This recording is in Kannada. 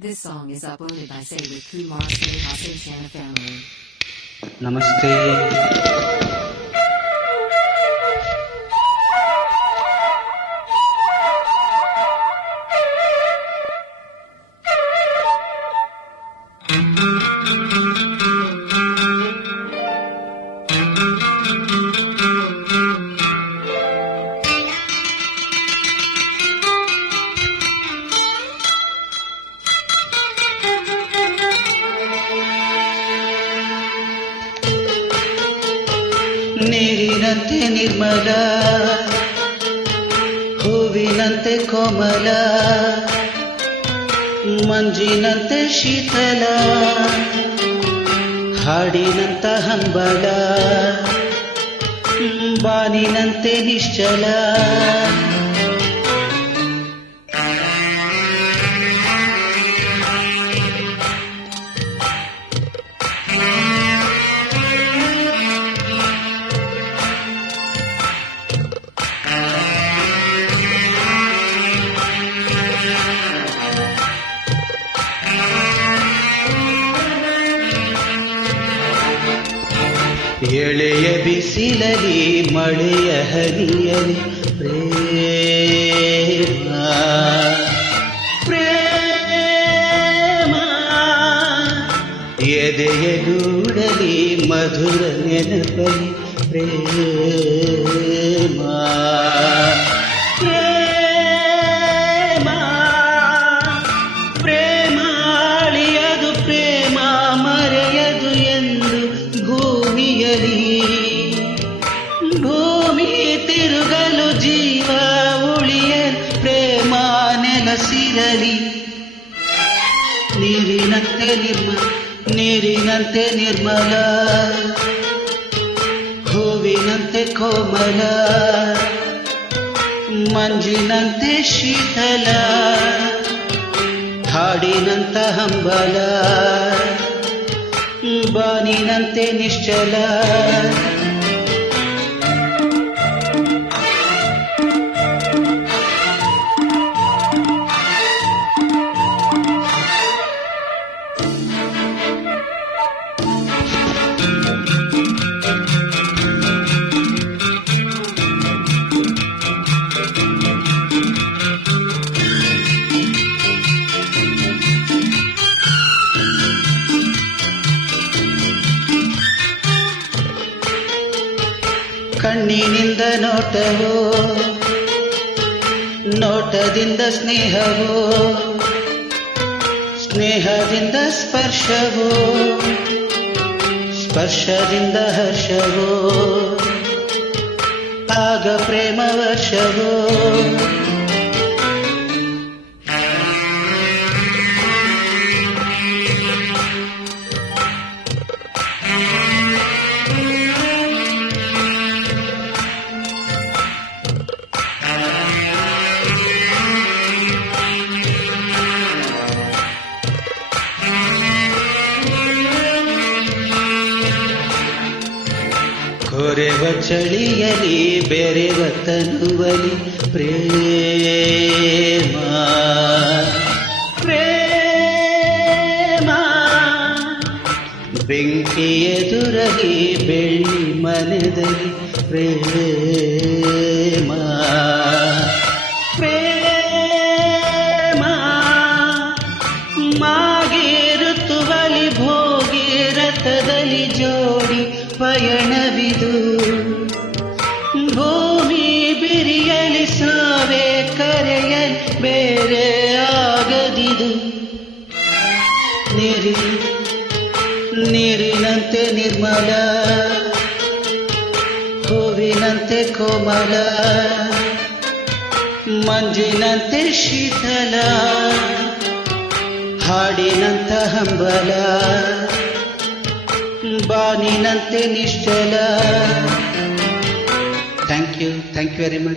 This song is uploaded by Say with Kumar Srihas and Shanna family. Namaste. ನೀರಿನಂತೆ ನಿರ್ಮಲ, ಹೂವಿನಂತೆ ಕೋಮಲ, ಮಂಜಿನಂತೆ ಶೀತಲ, ಹಾಡಿನಂತ ಹಂಬಲ, ಬಾನಿನಂತೆ ನಿಶ್ಚಲ. ಎಳೆಯ ಬಿಸಿಲಲಿ ಮಳೆಯ ಹನಿಯಲಿ ಪ್ರೇಮ ಪ್ರೇಮ, ಎದೆಯ ಗೂಡಲಿ ಮಧುರ ನೆನಪಲಿ ಪ್ರೇಮ ಪ್ರೇಮ ಪ್ರೇಮ, ಅಳಿಯದು ಪ್ರೇಮ ಮರೆಯದು ಎಂದು ಭೂಮಿಯಲಿ, ಭೂಮಿ ತಿರುಗಲು ಜೀವ ಉಳಿಯಲು ಪ್ರೇಮ ನೆಲೆಸಿರಲಿ. ನೀರಿನಂತೆ ನಿರ್ಮಲ, ನೀರಿನಂತೆ ನಿರ್ಮಲ, ಹೂವಿನಂತೆ ಕೋಮಲ, ಮಂಜಿನಂತೆ ಶೀತಲ, ಹಾಡಿನಂತ ಹಂಬಲ, ಬಾನಿನಂತೆ ನಿಶ್ಚಲ. ಕಣ್ಣಿನಿಂದ ನೋಟವೋ, ನೋಟದಿಂದ ಸ್ನೇಹವೋ, ಸ್ನೇಹದಿಂದ ಸ್ಪರ್ಶವೋ, ಸ್ಪರ್ಶದಿಂದ ಹರ್ಷವೋ, ಆಗ ಪ್ರೇಮ ವರ್ಷವೋ. ಕೊರೆವ ಚಳಿಯಲಿ ಬೆರೆವ ತನುವಲಿ ಪ್ರೇಮ ಪ್ರೇಮ, ಬೆಂಕಿ ಎದುರಲಿ ಬೆಳ್ಳಿ ಮನೆದಲ್ಲಿ ಪ್ರೇಮ ಪ್ರೇಮ, ಮಾಗಿ ಋತುವಲಿ ಭೋಗಿ ರಥದಲ್ಲಿ ಜೋಡಿ ಪಯಣವಿದು, ಭೂಮಿ ಬಿರಿಯಲಿ ಸಾವೇ ಕರೆಯಲಿ ಬೇರೆ ಆಗದಿದು. ನೀರಿನಂತೆ ನಿರ್ಮಲ, ಹೂವಿನಂತೆ ಕೋಮಲ, ಮಂಜಿನಂತೆ ಶೀತಲ, ಹಾಡಿನಂತ ಹಂಬಲ, ಬಾನಿನಂತೆ ನಿಶ್ಚಲ. Thank you very much.